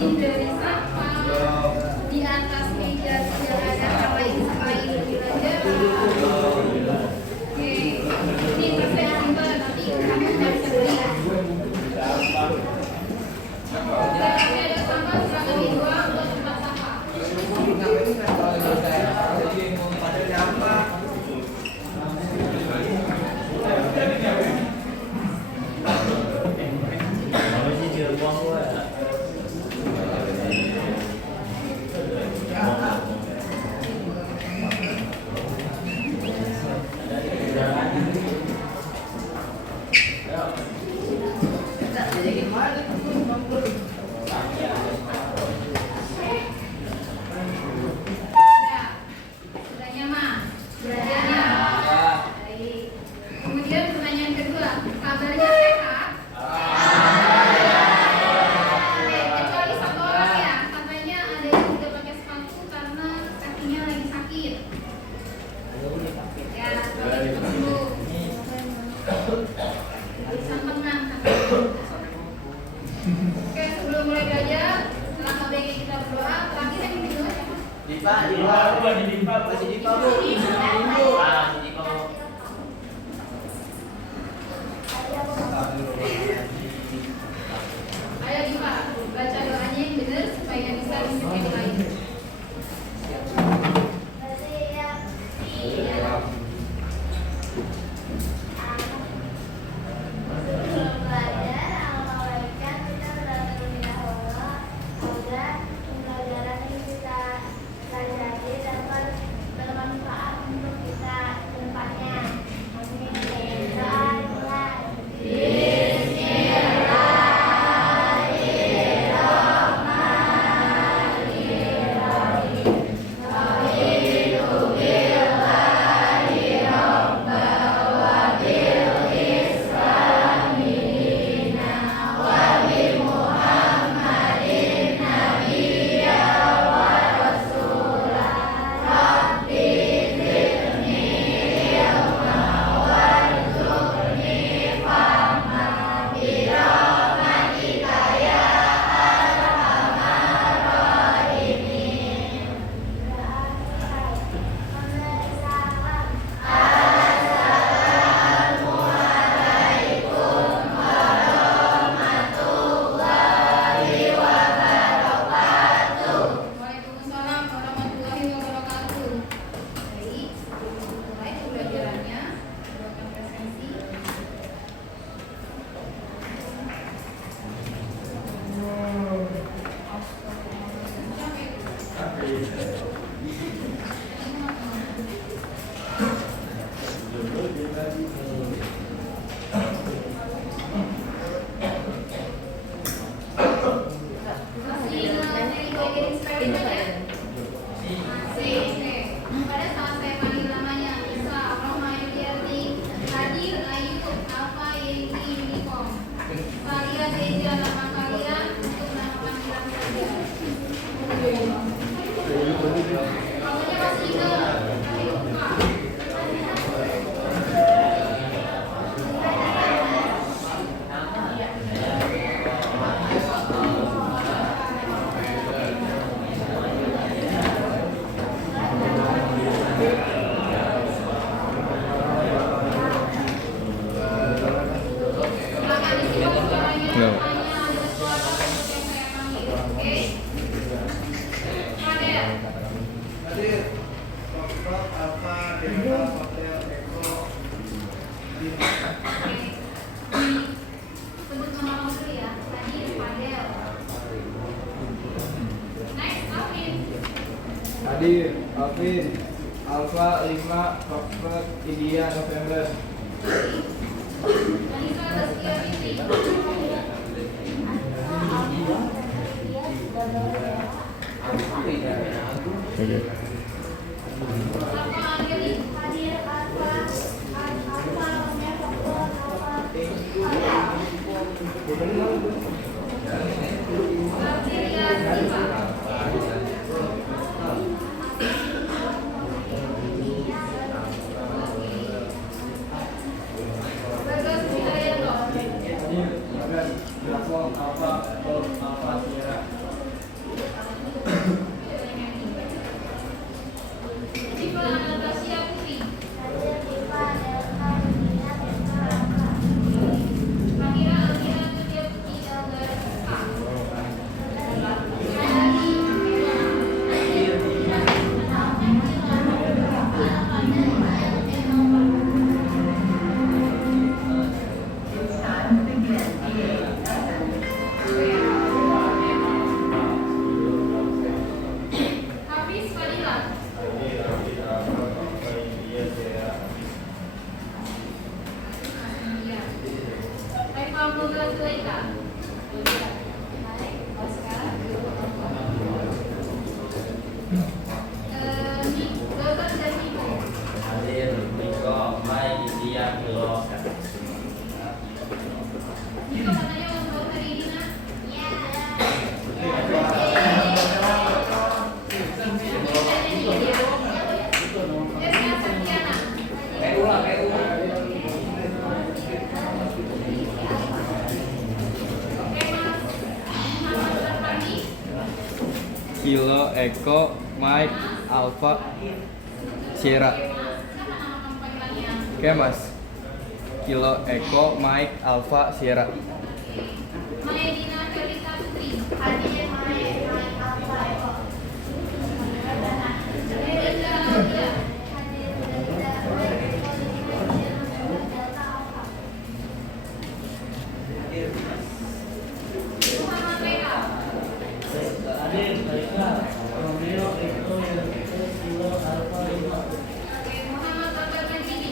dari siapa? Di atas meja sudah ada hal lain selain pelajaran. Oke, ini perspektifnya nanti kamu bisa beli. Ada sampah silakan dibuang untuk tempat sampah. Oke, sebelum mulai belajar, setelah KBG kita berdoa, terakhir yang didoa siapa? Dipa. Ayo Dipa, baca doanya yang benar supaya bisa memimpin yang lain. Hadir, Alvin, Alfa 5, Foxtrot, India, November. Moga Zulaika. Oscar. Bapak dan Ibu. Hadir Miko, Mai, India, Kilo. Niko katanya ulang tahun hari ini, Nak? Desya Septiana. Kemas Muhammad Farhani. Kilo, Eko, Mike, Alfa, Sierra. Siapa nama kamu panggilannya? Kemas. Kilo, Eko, Mike, Alfa, Sierra. Maedina Felita Putri. Hadir Mike, Alfa, Eko. Melinda Laudia. Hadir Delta, Mike, Eko, Delta, Alfa. Muhammad Reka. Hadir Mereka, Romeo, Eko, Kilo, Alfa, Lima. Muhammad Abdul Majidi.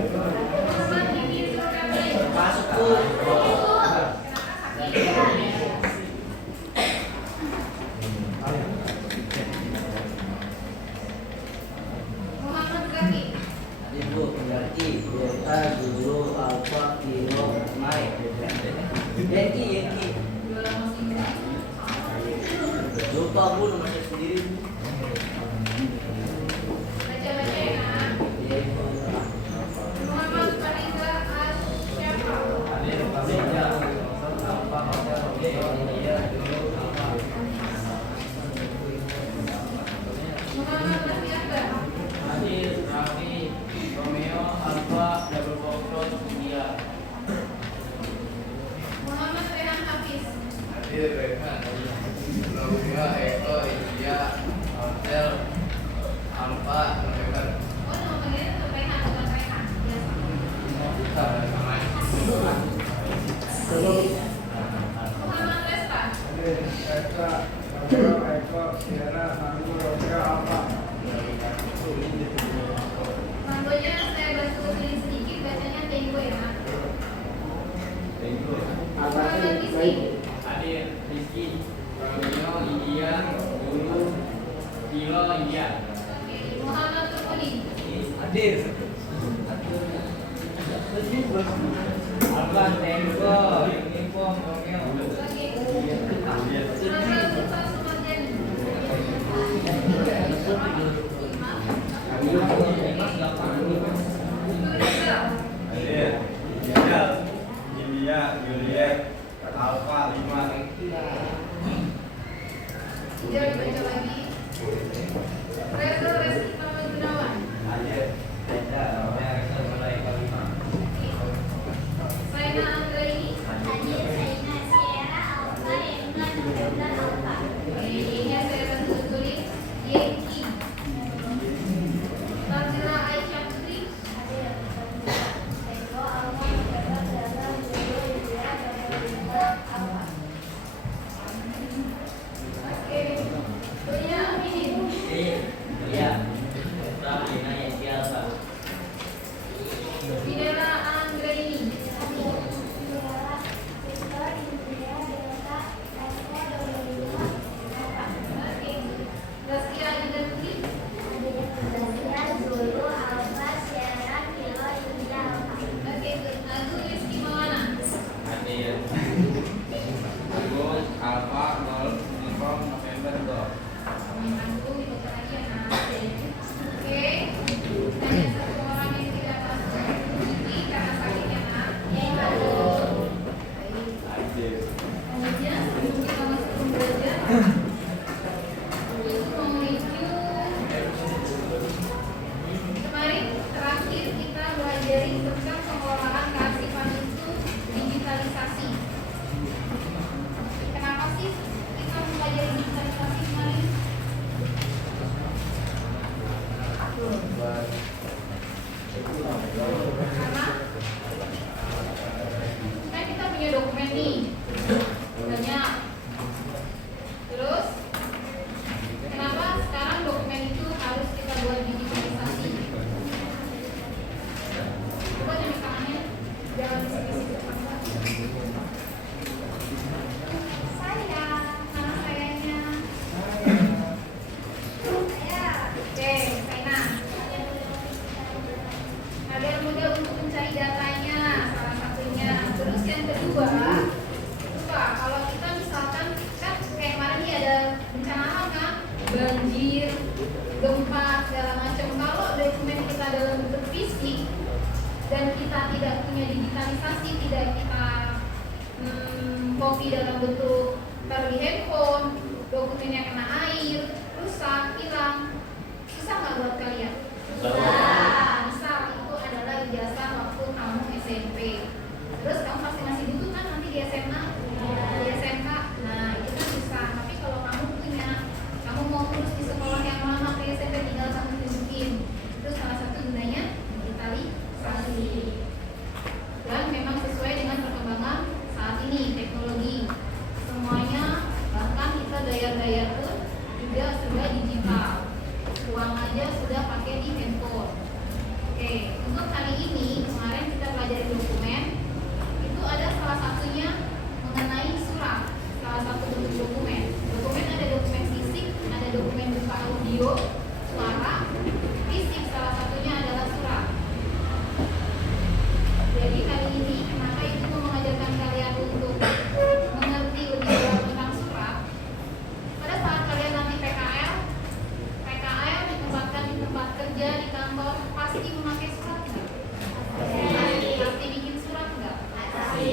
Muhammad Diki Zulkarnain. Muhammad Zaki. Ibu, berarti Delta, Dulu, Alfa, Kilo, Mai. Yankee. Lupa bu namanya sendiri. Baca-baca ya, Nak. Muhammad Fariza Asyafa. Hadir Pameja, Alfa, Hotel, Kilo, India, Dulu, Alfa. Muhammad Raffi Akbar. Hadir Raffi, Romeo, Alfa, Double Foxtrot, India. Muhammad Rehan Hafiz. Hadir Rehan. Romeo, Eko, India, Hotel, Alfa, November. Oh, nama panggilnya tetap Rehan, bukan Rehan. Biasa. Muhammad Resta. Eko, Sierra, Tanggul, Romeo, Alfa. Manggilnya saya bantu tulis sedikit, bacanya Tenggo ya, Nak. Muhammad Rizky. Hadir Rizky, Romeo, India, Dulu, Kilo, India. Oke, Muhammad Turkuni. Hadir. Alfa, Tango, Uniform, Romeo. Oke. Muhammad Mustafa Sumarjani. Nuril. Hadir India, Juliet, Alfa, 5. Jangan baca lagi. Rezo Reski Muhammad Gunawan. Hadir. Tenda, Romeo, mulai kelima. Saina Anggraini. Hadir Saina, Sierra, Alfa, Emma, Delta, Alfa. Oke, ini saya bantu tulis Yeki. Tanzila Aisyah Putri. Hadir Eko, Alfa, Delta, Delta, Dulu, India, Delta, Alfa. Oke. Dunia Aminin. Iya. Lina, Yanti, Alfa. Fidela Anggraini. Hadir Sierra, Victor, India, Delta, Eko, Dulu, Alfa. Oke. Zaskia Adinda Putri. dan kita tidak punya digitalisasi, tidak kita copy dalam bentuk taruh di handphone, dokumennya kena air, rusak, hilang, susah nggak buat kalian? Misal itu adalah ijazah waktu kamu SMP, terus kamu pasti masih butuh kan nanti di SMA, di SMK, nah itu kan susah. Tapi kalau kamu punya, kamu mau terus di sekolah yang lama ke SMP, tinggal kamu tunjukin. Itu salah satu gunanya digitalisasi, dan memang sesuai dengan perkembangan saat ini teknologi. Semuanya, bahkan kita bayar pun juga sudah digital, uang aja sudah pakai di handphone. Oke, untuk kali ini kemarin kita pelajari dokumen, itu ada salah satunya mengenai surat, salah satu bentuk dokumen. Dokumen ada dokumen fisik, ada dokumen berupa audio, suara. Fisik salah satunya adalah surat. Jadi kali ini kenapa itu mengajarkan kalian untuk mengerti lebih dalam tentang surat. Pada saat kalian nanti PKL ditempatkan di tempat kerja, di kantor, pasti memakai surat nggak? Pasti bikin surat nggak? Pasti.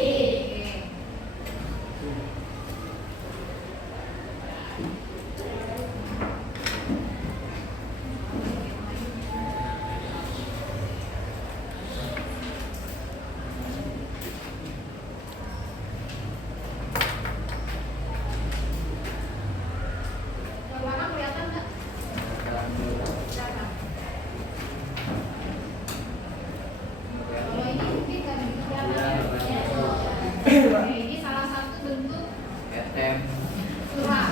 Yang warna kelihatan nggak? Kelihatan. Kalau ini mungkin nggak begitu kelihatan ya. Oke, ini salah satu bentuk ATM. surat.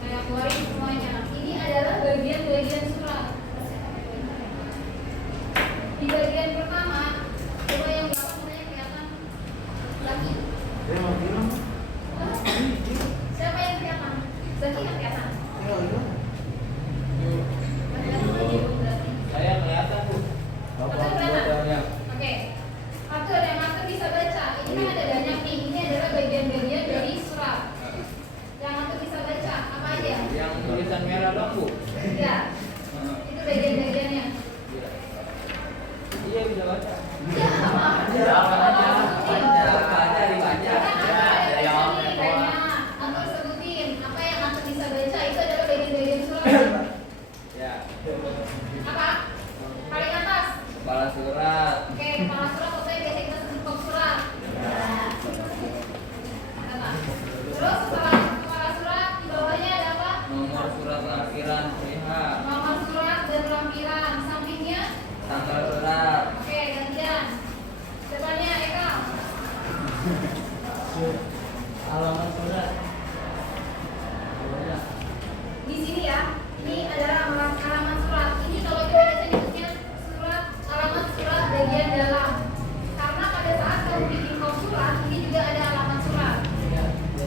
Saya keluarin semuanya. Ini adalah bagian-bagian surat. Di bagian pertama, coba yang belakang mulai kelihatan lagi. Siapa yang kelihatan? Zaki yang kelihatan. Berarti. Saya kelihatan Bu. Atau kelihatan? Oke. Satu ada yang Arthur bisa baca. Ini kan ada banyak nih. Ini adalah bagian-bagian dari surat. Yang Arthur bisa baca apa aja? Yang tulisan merah dong Bu. Iya. Itu bagian-bagiannya. Iya bisa baca. Ya, apa? Arthur sebutin apa yang Arthur bisa baca. Itu adalah bagian-bagian surat. Ya. Apa? Paling atas. Kepala surat. Oke, kepala surat pokoknya biasa kita sebut kop surat. Apa? Terus setelah kepala surat di bawahnya ada apa? Nomor surat lampiran pihak. Nomor surat dan lampiran. Sampingnya. Tanggal surat. Oke, gantian. Depannya Eka. Alamat surat. Di sini ya. Ini adalah alamat surat. Ini kalau kita biasa nyebutnya surat, alamat surat bagian dalam. Karena pada saat kamu bikin kop surat, ini juga ada alamat surat.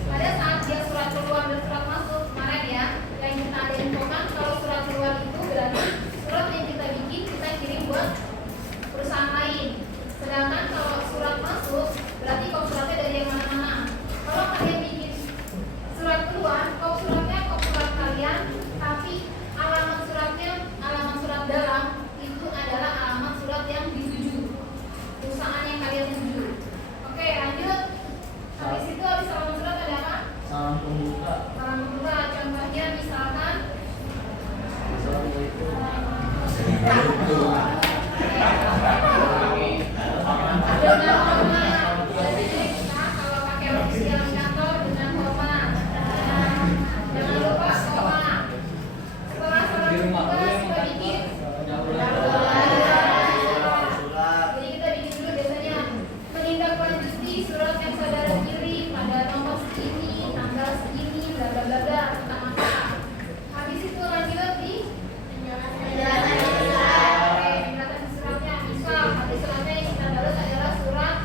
Pada saat dia surat keluar dan surat masuk, kemarin ya, yang kita ada infokan kalau surat keluar itu berarti surat yang kita bikin kita kirim buat perusahaan lain. Sedangkan kalau surat masuk, berarti kop suratnya dari yang mana-mana. Kalau kalian bikin surat keluar, kop suratnya kop surat kalian, tapi alamat suratnya alamat surat dalam itu adalah alamat surat yang dituju, perusahaan yang kalian tuju. Oke, lanjut. Habis itu habis alamat surat ada apa? Salam pembuka. Salam pembuka. Contohnya misalkan dengan hormat. Jadi kita kalau pakai official kantor dengan hormat. Jangan lupa koma. Setelah salam pembuka kita bikin. Jadi kita bikin dulu biasanya menindaklanjuti surat yang saudara kirim pada nomor segini, tanggal segini, bla bla bla bla tentang apa. Habis itu lanjut di penjelasan suratnya. Misal, habis suratnya yang kita balas adalah surat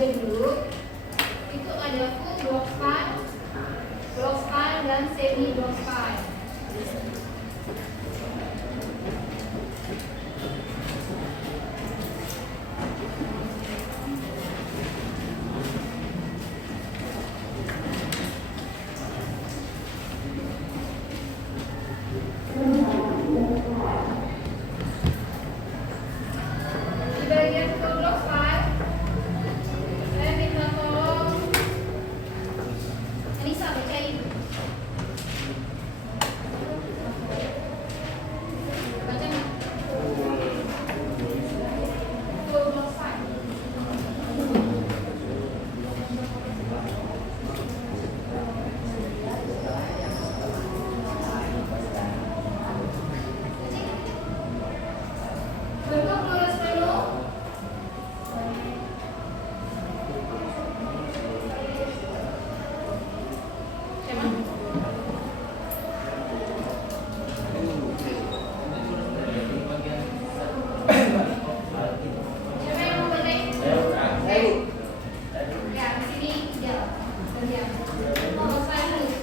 aja dulu. Itu ada full block style dan semi block style. Di bagian full block style, saya minta tolong Anissa bacain. Baca nggak? Full block style. Bentuk lurus penuh. Siapa? Siapa yang mau bacain? Ya, di sini ya. Bagian. Oh, saya dulu.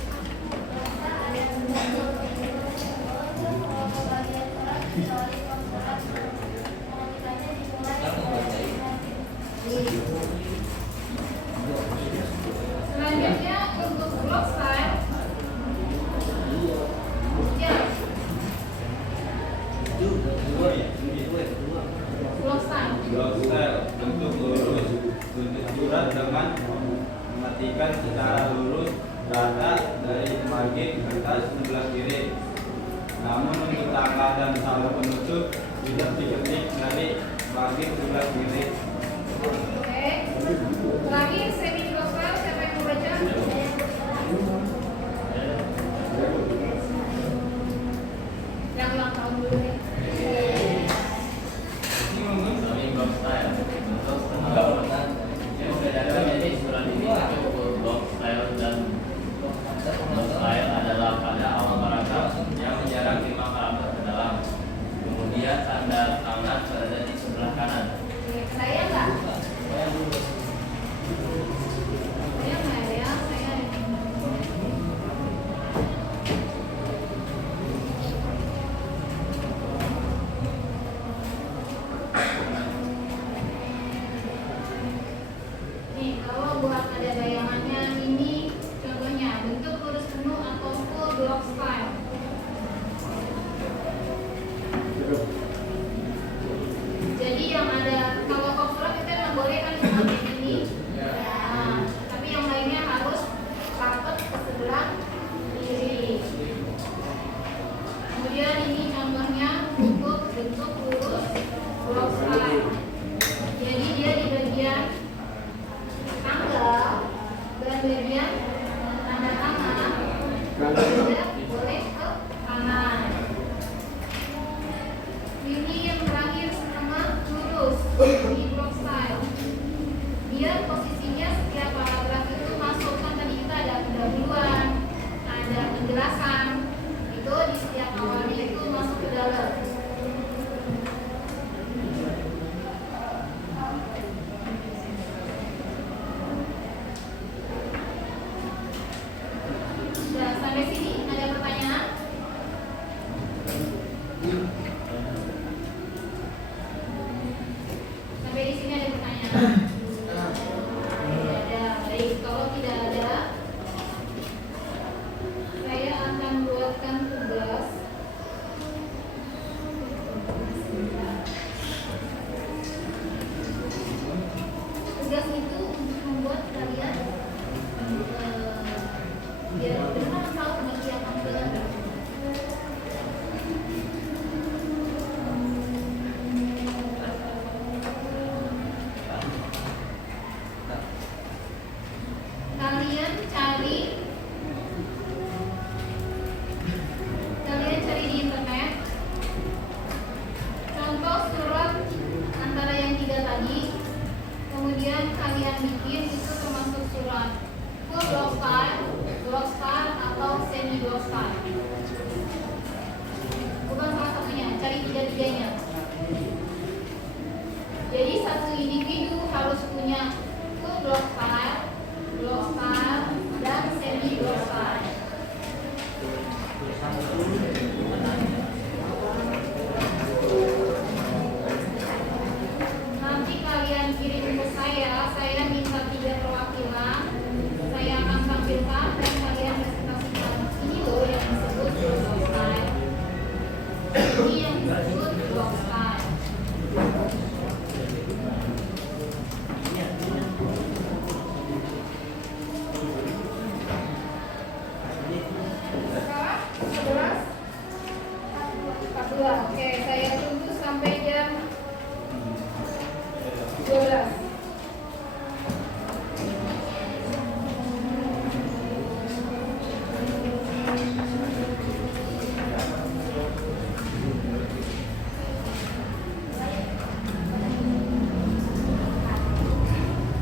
Selanjutnya untuk block style. Ya, block style. Block style bentuk lurus, bentuk surat dengan mematikan secara lurus rata dari margin kertas sebelah kiri. Namun untuk tanggal dan saldo penutup tidak diketik dari margin sebelah kiri. Oke. Terakhir semi block style, siapa yang mau baca? Yang ulang tahun dulu nih. Semi block style untuk setengah yang membedakan jadi surat ini untuk block style dan block style adalah pada awal paragraf yang menjarah 5 karakter ke dalam. Kemudian tanda tangan berada di sebelah kanan. Oke, saya nggak? Saya nggak ya, saya. Nih, kalau buat ada bayangannya ini contohnya bentuk lurus penuh atau full block style. Jadi yang ada kalau kop surat kita nggak boleh kan cuma kayak gini. Nah, tapi yang lainnya harus rapet ke sebelah kiri. Kemudian ini contohnya untuk bentuk lurus block style. Jadi dia di bagian tanggal dan bagian tanda tangan tidak boleh ke kanan. Ini yang terakhir setengah lurus di block style. Dia posisinya setiap paragraf itu masukkan tadi kita ada pendahuluan, ada penjelasan. Itu di setiap awalnya itu masuk ke dalam. Sudah sampai sini ada pertanyaan? Sampai di sini ada pertanyaan? Tidak ada. Baik, kalau tidak ada, saya akan buatkan tugas. Tugas itu untuk membuat kalian biar benar tahu pengertian tampilan. Kalian cari di internet contoh surat antara yang 3 tadi, kemudian kalian bikin itu termasuk surat full block style atau semi block style. Bukan salah satunya, cari tiga-tiganya. Jadi satu individu harus punya itu block style, dan semi block style. Nanti kalian kirim ke saya minta 3 perwakilan, saya akan tampilkan dan kalian presentasikan. Ini loh yang disebut block style. Ini yang disebut block style. Sekarang 11 42. Oke, saya tunggu sampai jam 12.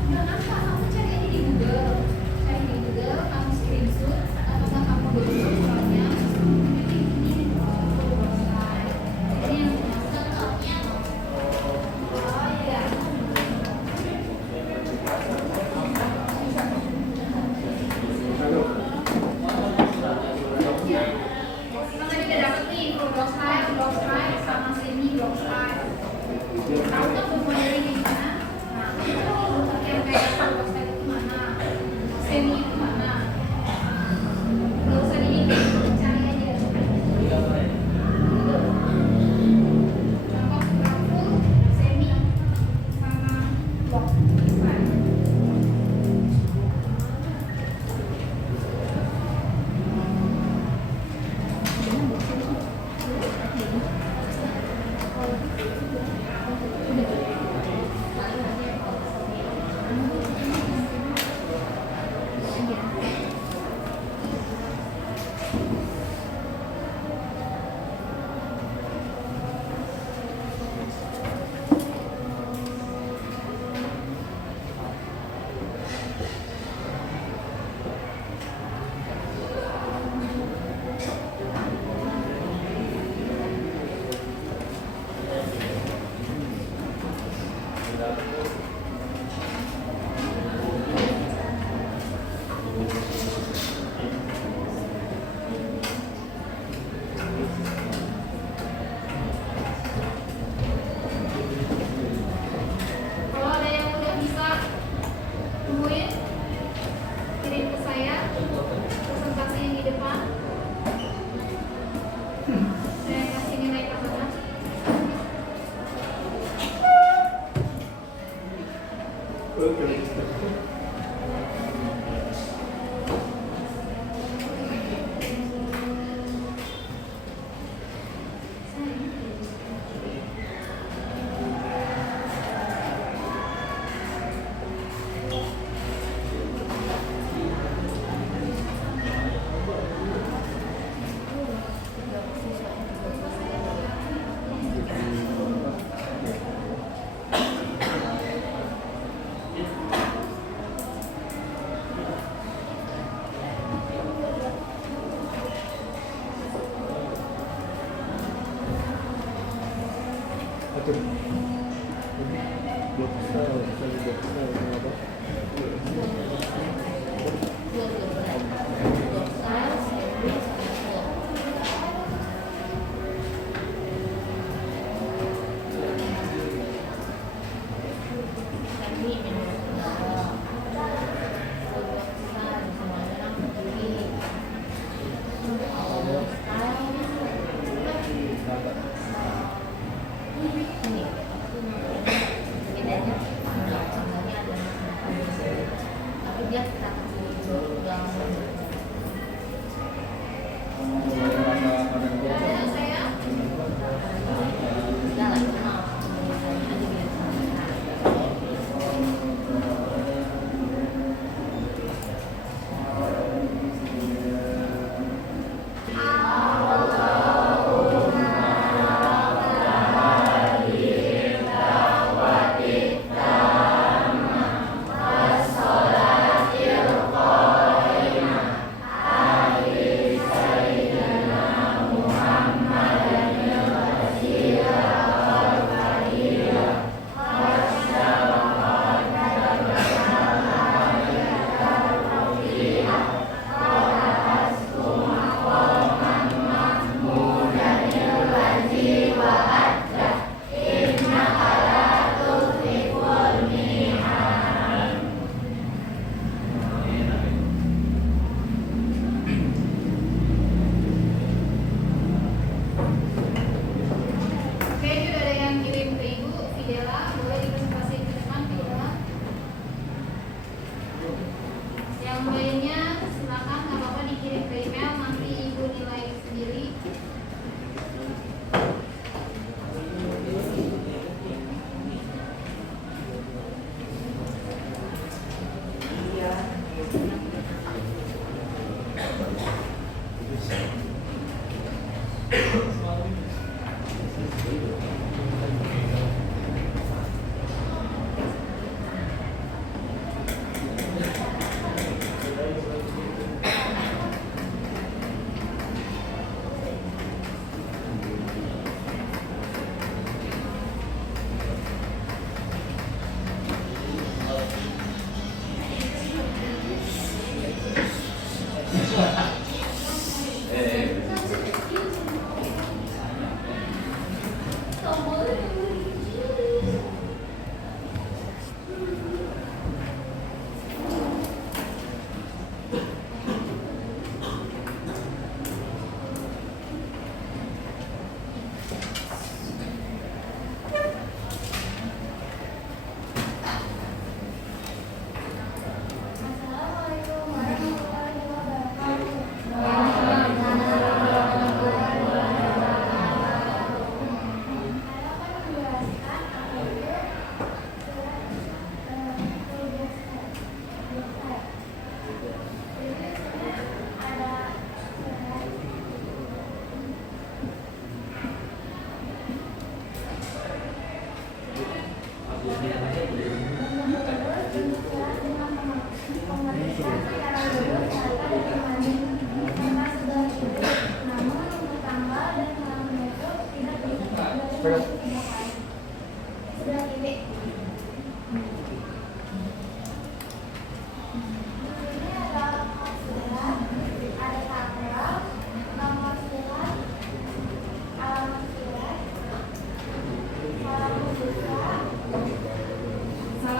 Jangan kamu cari aja di Google. Cari di Google, kamu screenshot atau kamu download soalnya. Ini style. Ini yang Contohnya oh iya. Kita tadi udah dapet nih block style sama semi block style. Kamu kan belum modelnya di mana? Nah, yang kayak block style itu mana? Semi itu mana? Gak usah dibikin, cari aja. Contoh grafur, semi, sama block style. Kalau ada yang udah bisa tungguin, kirim ke saya presentasi yang di depan. Saya kasih nilai tambahan.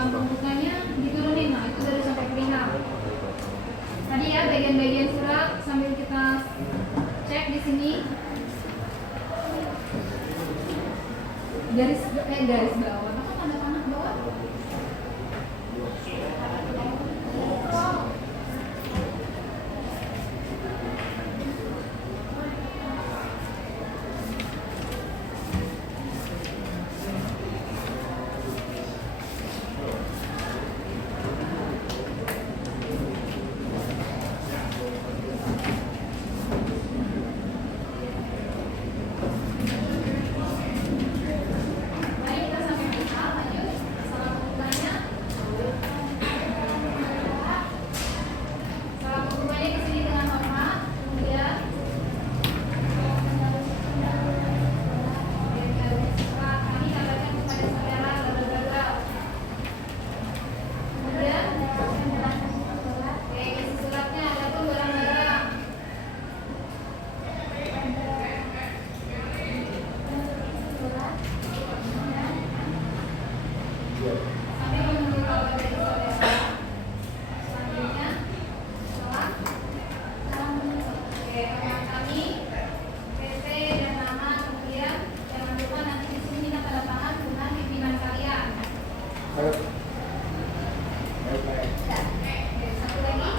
salam pembukanya diturunin, nah itu baru sampai perihal. Tadi ya bagian-bagian surat sambil kita cek di sini. Garis bawah, apa tanda panah bawah? Baik, kita sampai perihal, lanjut. Salam pembukanya. Salam pembukanya ke sini dengan hormat, kemudian setelah kami katakan kepada saudara bla. Kemudian isi suratnya adapun barang-barang. Kami menunggu kabar dari saudara. Selanjutnya salam. Oke, nama kami, PT dan nama, kemudian jangan lupa nanti di sini minta tanda tangan dengan pimpinan kalian. Oke, satu lagi.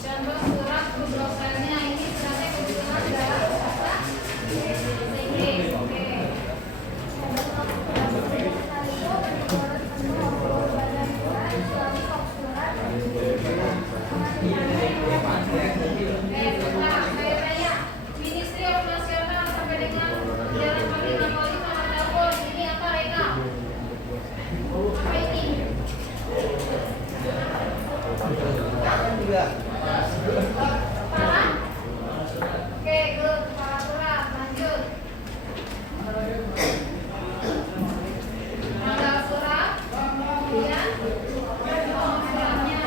Contoh surat blog filenya ini suratnya kebetulan dalam bahasa Inggris. Oke. Setelah saya tanya, Ministry of Nasional sampai dengan Jalan Wakil Napoli nomor telepon, ini apa Reka? Apa ini? Kepala? Oke, good. Kepala surat. Lanjut. Tanggal surat. Kemudian suratnya.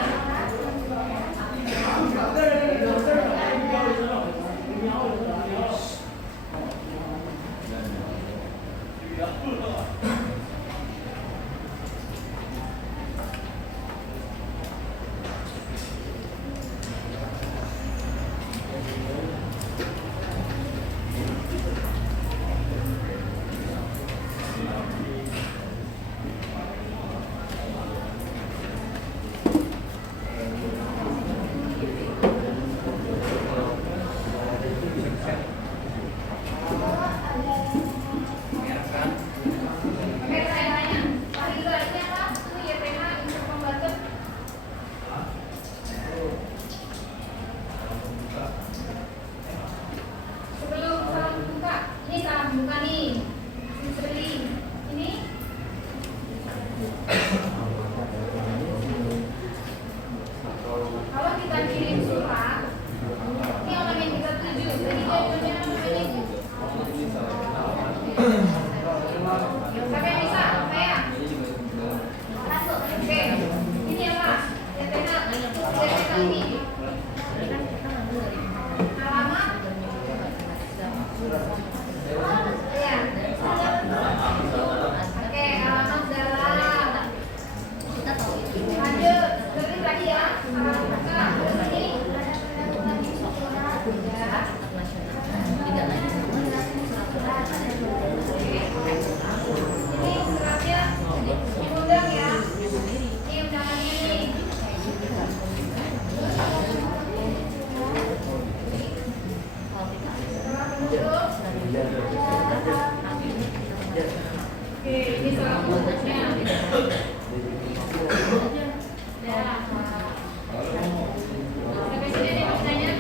Oke, saya tanya. Hari itu ini apa? Itu YPH Info Pembantu. Sebelum salam buka, ini salam buka nih. Beli ini. Kalau kita kirim surat, ini orang yang kita tuju. Jadi dia punya namanya. Siapa yang bisa? Saya. Oke. Ini apa? YPH ini. Alamat. Iya. Oke, alamat dalam. Lanjut. Terus lagi ya. Salam buka. Terus ini. Ya. Ini suratnya diundang ya. Ini undangannya nih. Oke, ini salam bukunya. Ya. Sampai sini nih pertanyaan.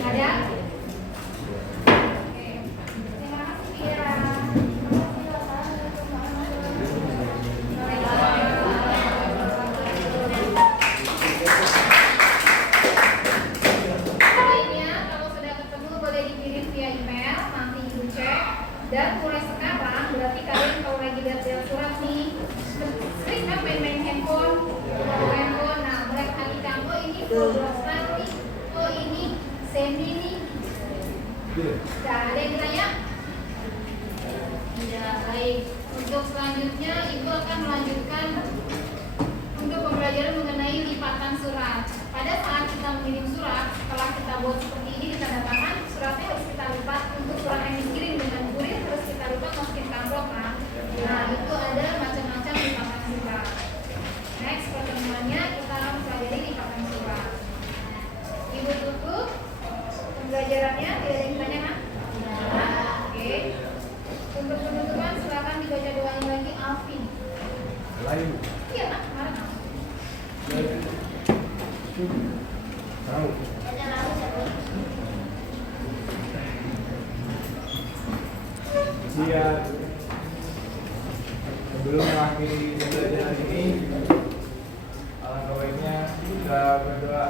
Ada? Oke. Terima kasih ya. berarti oh ini semi nih. Tidak ada yang ditanya? Ya, baik. Untuk selanjutnya Ibu akan melanjutkan untuk pembelajaran mengenai lipatan surat. Pada saat kita mengirim surat, setelah kita buat seperti ini, kita datangkan suratnya harus kita lipat. Untuk surat yang dikirim dengan kurir harus kita lipat masukin ke amplop kan. Nah, itu ada macam-macam lipatan surat. Next pertemuannya kita akan pelajari lipatan surat. Ibu tutup pembelajarannya, tidak ada yang ditanyakan? Oke. Untuk penutupan silakan dibaca doanya lagi Alvin. Lain. Iya, Nak, kemarin Nak. Tahu. Ada lalu siapa? Siap. Sebelum mengakhiri pembelajaran ini, alangkah baiknya kita berdoa.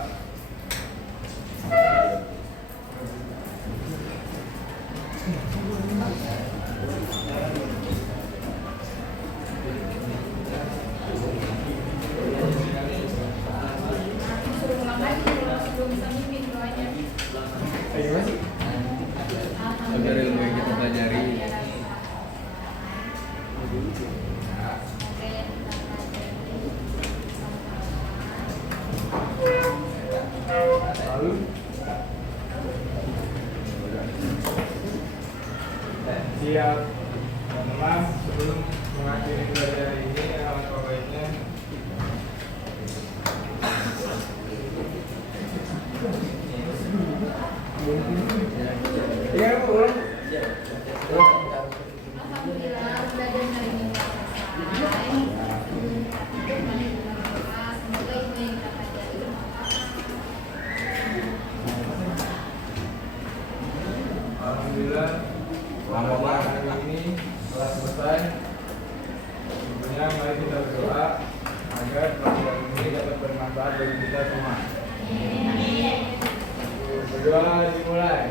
Suruh ulang lagi kalau masih belum bisa mimpin doanya. Ayo masih. Agar ilmu yang kita pelajari. Lalu. Siap. Teman-teman, sebelum mengakhiri pembelajaran ini, alangkah baiknya iya, Bu. Alhamdulillah belajar hari ini selesai. Untuk menikmati semoga ilmu yang kita pelajari bermanfaat. Alhamdulillah, pembelajaran hari ini telah selesai. Tentunya mari kita berdoa agar pelajaran ini dapat bermanfaat bagi kita semua. Berdoa dimulai.